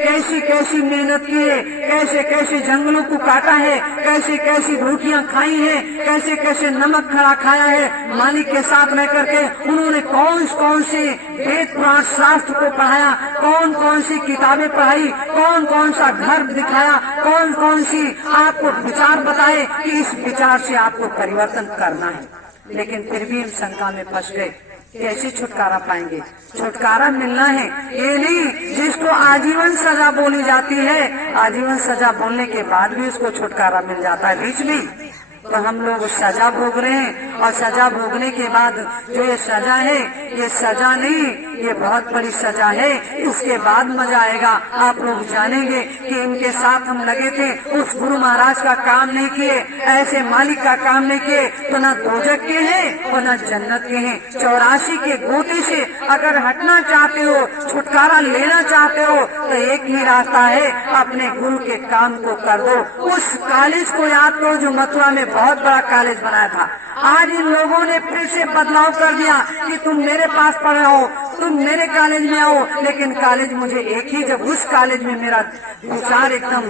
कैसी कैसी मेहनत की है, कैसे कैसे जंगलों को काटा है, कैसे कैसी रोटियां खाई है, कैसे कैसे नमक खड़ा खाया है मालिक के साथ रह करके। उन्होंने कौन कौन से वेद पुराण शास्त्र को पढ़ाया, कौन कौन सी किताबें पढ़ाई, कौन कौन सा घर दिखाया, कौन कौन सी आपको विचार बताए कि इस विचार से आपको परिवर्तन करना है। लेकिन फिर भी हम शंका में फंस गए, कैसे छुटकारा पाएंगे? छुटकारा मिलना है ये नहीं जिसको आजीवन सजा बोली जाती है, आजीवन सजा बोलने के बाद भी उसको छुटकारा मिल जाता है, बीच में तो हम लोग सजा भोग रहे हैं। और सजा भोगने के बाद जो ये सजा है, ये सजा नहीं, ये बहुत बड़ी सजा है। इसके बाद मजा आएगा। आप लोग जानेंगे कि इनके साथ हम लगे थे, उस गुरु महाराज का काम नहीं किए, ऐसे मालिक का काम नहीं किए तो न दोजक के हैं और न जन्नत के हैं। 84 के गोते से अगर हटना चाहते हो, छुटकारा लेना चाहते हो तो एक ही रास्ता है, अपने गुरु के काम को कर दो। उस कॉलेज को याद करो जो मथुरा में बहुत बड़ा कॉलेज बनाया था। आज इन लोगों ने फिर से बदलाव कर दिया कि तुम मेरे पास पढ़ रहे हो, तुम मेरे कॉलेज में आओ। लेकिन कॉलेज मुझे एक ही, जब उस कॉलेज में मेरा विचार एकदम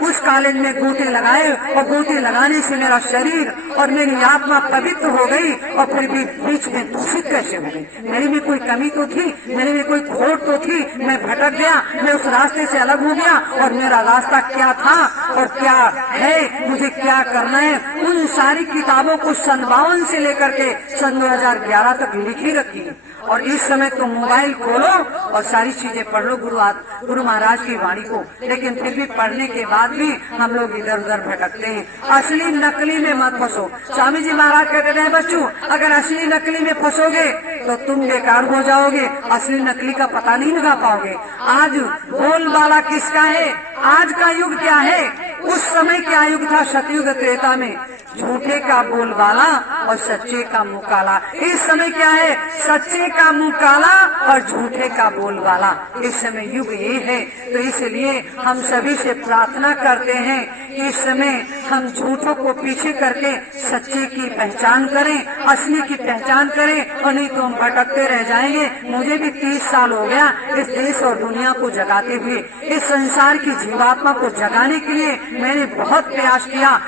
उस कॉलेज में गोते लगाए और गोते लगाने से मेरा शरीर और मेरी आत्मा पवित्र हो गई और फिर भी बीच में दूषित कैसे हो गई? मेरे में कोई कमी तो थी, मेरे में कोई खोट तो थी। मैं भटक गया, मैं उस रास्ते से अलग हो गया और मेरा रास्ता क्या था और क्या है, मुझे क्या करना है, उन सारी किताबों को सन 52 से लेकर के सन 2011 तक लिखी रखी। और इस समय तो मोबाइल खोलो और सारी चीजें पढ़ लो गुरु महाराज की वाणी को। लेकिन फिर भी पढ़ने के बाद भी हम लोग इधर उधर भटकते हैं। असली नकली में मत फंसो। स्वामी जी महाराज कहते हैं बच्चों, अगर असली नकली में फंसोगे तो तुम बेकार हो जाओगे, असली नकली का पता नहीं लगा पाओगे। आज बोलबाला किसका है? आज का युग क्या है? उस समय क्या युग था? सतयुग त्रेता में झूठे का बोलबाला और सच्चे का मुंह काला। इस समय क्या है? सच्चे का मुंह काला और झूठे का बोलबाला। इस समय युग ये है। तो इसलिए हम सभी से प्रार्थना करते हैं कि इस समय हम झूठों को पीछे करके सच्चे की पहचान करें, असली की पहचान करें, और नहीं तो हम भटकते रह जाएंगे। मुझे भी 30 साल हो गया इस देश और दुनिया को जगाते हुए। इस संसार की जीवात्मा को जगाने के लिए मैंने बहुत प्रयास किया,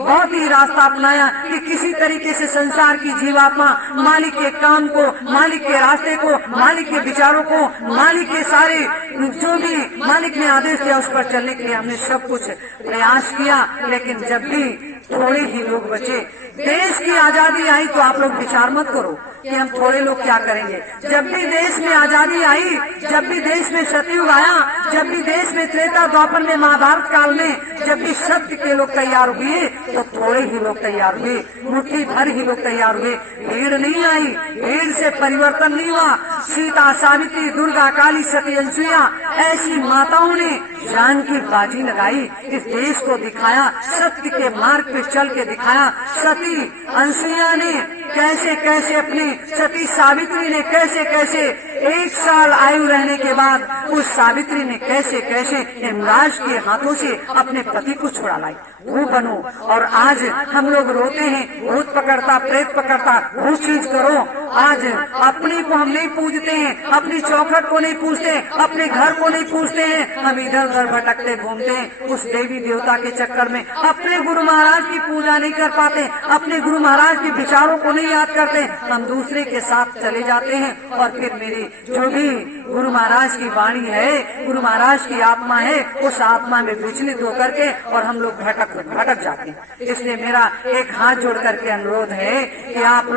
बहुत ही रास्ता अपनाया कि किसी तरीके से संसार की जीवात्मा मालिक के काम को, मालिक के रास्ते को, मालिक के विचारों को, मालिक के सारे जो भी मालिक ने आदेश दिया उस पर चलने के लिए हमने सब कुछ प्रयास किया। लेकिन जब भी थोड़े ही लोग बचे, देश की आजादी आई तो आप लोग विचार मत करो कि हम थोड़े लोग क्या करेंगे। जब भी देश में आजादी आई, जब भी देश में सतयुग आया, जब भी देश में त्रेता द्वापर में महाभारत काल में जब भी सत्य के लोग तैयार हुए तो थोड़े ही लोग तैयार हुए, मुट्ठी भर ही लोग तैयार हुए। भीड़ नहीं आई, भीड़ से परिवर्तन नहीं हुआ। सीता, सावित्री, दुर्गा, काली, सती, अनसुईया ऐसी माताओं ने जान की बाजी लगाई, इस देश को दिखाया, सत्य के मार्ग पे चल के दिखाया। सती अनसुईया ने कैसे कैसे अपनी, सती सावित्री ने कैसे कैसे 1 साल आयु रहने के बाद उस सावित्री ने कैसे कैसे यमराज के हाथों से अपने पति को छुड़ा लाई। वो बनो। और आज हम लोग रोते हैं, भूत पकड़ता, प्रेत पकड़ता, वो चीज करो। आज अपने को हम नहीं पूजते हैं, अपनी चौखट को नहीं पूजते, अपने घर को नहीं पूजते हैं, हम इधर उधर भटकते घूमते हैं उस देवी देवता के चक्कर में। अपने गुरु महाराज की पूजा नहीं कर पाते, अपने गुरु महाराज के विचारों को नहीं याद करते, हम दूसरे के साथ चले जाते हैं। और फिर मेरी जो भी गुरु महाराज की वाणी है, गुरु महाराज की आत्मा है, उस आत्मा में विचलित होकर के और हम लोग भटक जाते हैं। इसलिए मेरा एक हाथ जोड़ करके अनुरोध है कि आप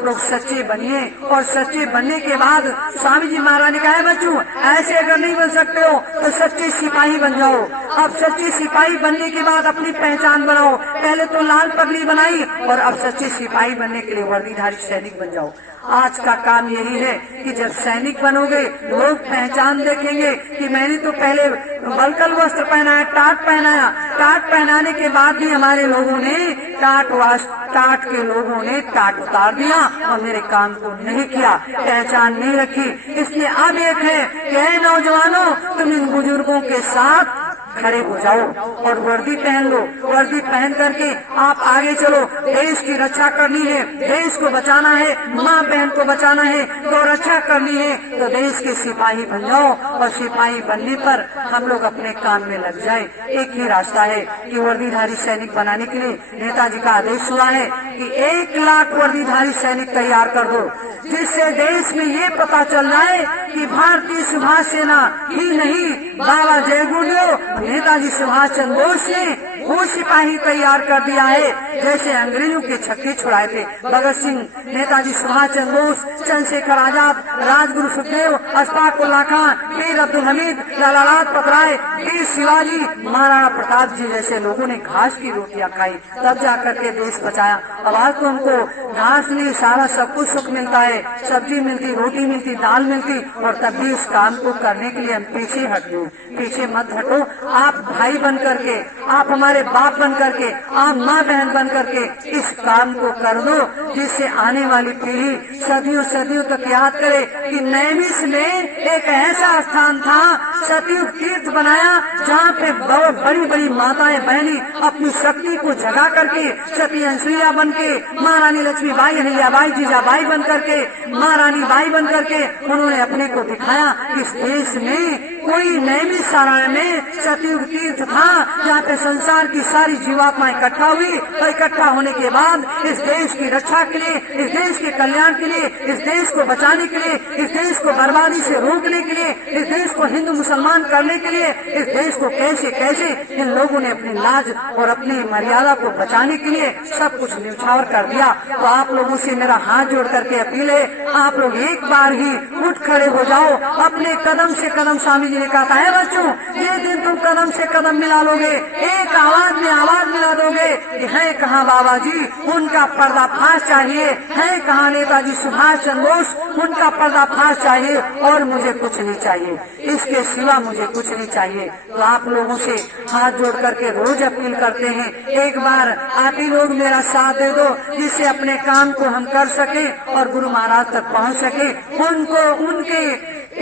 लोग सच्चे बनिए। और सच्चे बनने के बाद स्वामी जी महाराज ने कहा है बच्चों, ऐसे अगर नहीं बन सकते हो तो सच्चे सिपाही बन जाओ। अब सच्चे सिपाही बनने के बाद अपनी पहचान बनाओ। पहले तो लाल पगड़ी बनाई और अब सच्चे सिपाही बनने के लिए वर्दीधारी सैनिक बन जाओ। आज का काम यही है कि जब सैनिक बनोगे लोग पहचान देखेंगे कि मैंने तो पहले बलकल वस्त्र पहनाया, टाट पहनाया, टाट पहनाने के बाद भी हमारे लोगों ने टाट के लोगों ने टाट उतार दिया और मेरे काम को नहीं किया, पहचान नहीं रखी। इसलिए अब एक है कि नौजवानों, तुम इन बुजुर्गों के साथ खड़े हो जाओ और वर्दी पहन लो। वर्दी पहन करके आप आगे चलो। देश की रक्षा करनी है, देश को बचाना है, माँ बहन को बचाना है, तो रक्षा करनी है तो देश के सिपाही बन जाओ। और सिपाही बनने पर हम लोग अपने काम में लग जाए। एक ही रास्ता है कि वर्दीधारी सैनिक बनाने के लिए नेताजी का आदेश हुआ है कि 1 लाख वर्दीधारी सैनिक तैयार कर दो, जिससे देश में ये पता चल जाए कि भारतीय सुभाष सेना ही नहीं, बाबा जय गुरुदेव नेताजी सुभाष चंद्र बोस ने वो सिपाही तैयार कर दिया है जैसे अंग्रेजों के छक्के छुड़ाए थे। भगत सिंह, नेताजी सुभाष चंद्र बोस, चंद्रशेखर आजाद, राजगुरु सुखदेव, अशफाक उल्लाह खान, वीर अब्दुल हमीद, लाला लाजपत राय, वीर शिवाजी, महाराणा प्रताप जी जैसे लोगों ने घास की रोटियां खाई, तब जाकर के देश बचाया। अब आज तो उनको घास में सारा सब कुछ सुख मिलता है, सब्जी मिलती, रोटी मिलती, दाल मिलती, और तब भी इस काम को करने के लिए हम पीछे हट गए। पीछे मत हटो। आप भाई बन करके, आप हमारे बाप बन करके, आप माँ बहन बन करके इस काम को कर दो, जिससे आने वाली पीढ़ी सदियों सदियों तक याद करे कि नैमिष में एक ऐसा स्थान था, सतयुग तीर्थ बनाया, जहाँ पे बहुत बड़ी बड़ी माताएं बहनी अपनी शक्ति को जगा करके सती अंसुईया बन के, महारानी लक्ष्मीबाई, अहिल्याबाई, जीजाबाई बन करके, महारानी बाई बन करके उन्होंने अपने को दिखाया। इस देश में कोई नैमिष सारायण में सतयुग तीर्थ था, जहाँ पे संसार की सारी जीवात्माएं इकट्ठा हुई, और इकट्ठा होने के बाद इस देश की रक्षा के लिए, इस देश के कल्याण के लिए, इस देश को बचाने के लिए, इस देश को बर्बादी से रोकने के लिए, इस देश को हिंदू मुसलमान करने के लिए, इस देश को कैसे कैसे इन लोगों ने अपनी लाज और अपनी मर्यादा को बचाने के लिए सब कुछ न्यौछावर कर दिया। तो आप लोगों से मेरा हाथ जोड़ करके अपील है, आप लोग एक बार ही उठ खड़े हो जाओ। अपने कदम से कदम, स्वामी जी ने कहा है बच्चों, ये दिन तुम कदम से कदम मिला लोगे, एक आवाज में आवाज मिला दोगे कि है कहाँ बाबा जी, उनका पर्दाफाश चाहिए, है कहाँ नेताजी सुभाष चंद्र बोस, उनका पर्दाफाश चाहिए, और मुझे कुछ नहीं चाहिए, इसके सिवा मुझे कुछ नहीं चाहिए। तो आप लोगों से हाथ जोड़ करके रोज अपील करते हैं, एक बार आप ही लोग मेरा साथ दे दो, जिससे अपने काम को हम कर सके और गुरु महाराज तक पहुंच सके। उनको उनके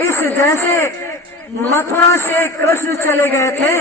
इस जैसे मथुरा से कृष्ण चले गए थे,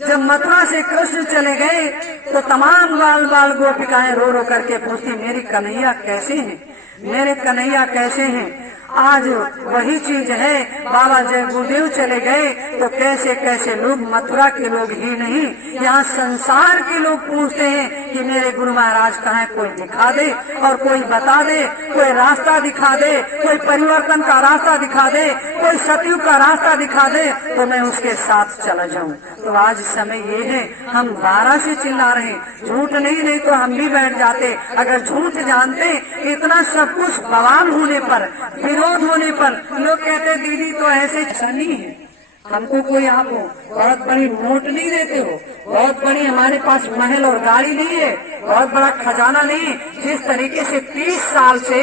जब मथुरा से कृष्ण चले गए तो तमाम बाल बाल गोपिकाएं रो रो करके पूछती, मेरी कन्हैया कैसे हैं, मेरे कन्हैया कैसे हैं। आज वही चीज है, बाबा जय गुरुदेव चले गए तो कैसे कैसे लोग, मथुरा के लोग ही नहीं, यहाँ संसार के लोग पूछते हैं कि मेरे गुरु महाराज कहाँ है, कोई दिखा दे और कोई बता दे, कोई रास्ता दिखा दे, कोई परिवर्तन का रास्ता दिखा दे, कोई सतयुग का रास्ता दिखा दे, तो मैं उसके साथ चला जाऊं। तो आज समय ये है, हम 12 से चिल्ला रहे हैं, झूठ नहीं तो हम भी बैठ जाते। अगर झूठ जानते, इतना सब कुछ बवाल होने पर, विरोध होने पर, लोग कहते दीदी तो ऐसे नहीं है, हमको कोई आप बहुत बड़ी नोट नहीं देते हो, बहुत बड़ी हमारे पास महल और गाड़ी नहीं है, बहुत बड़ा खजाना नहीं। जिस तरीके से 30 साल से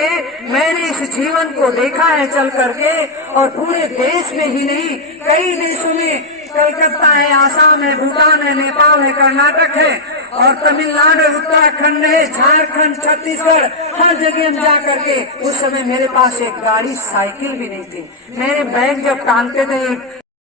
मैंने इस जीवन को देखा है चल करके, और पूरे देश में ही नहीं कई देशों में, कलकत्ता है, आसाम है, भूटान है, नेपाल है, कर्नाटक है, और तमिलनाडु, उत्तराखंड है, झारखंड, छत्तीसगढ़, हर जगह हम जा करके, उस समय मेरे पास एक गाड़ी, साइकिल भी नहीं थी। मेरे बैग जब टांगते थे